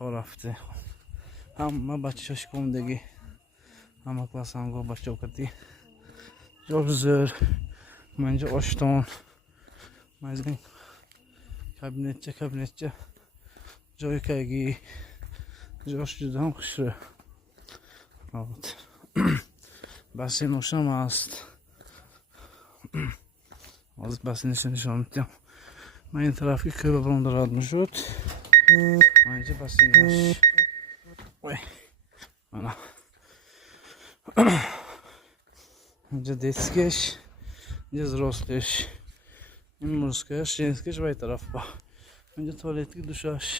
بخور رفته. همه بچه شکوندگی، همه کلاس هم گو بچه کتی جا بزر منجا آشتان مازین کابینetçe جای کهگی جاش جدا هم خوشه. بسین hoşam است. از بسینش نشان میدم. من این طرفی که ببرم در رد میشد. من اینجا بسینش. وای. من. اینجا دستکش. اینجا زراستش. این مرسکش، جنسکش به طرف با. اینجا توالتی دوشاش.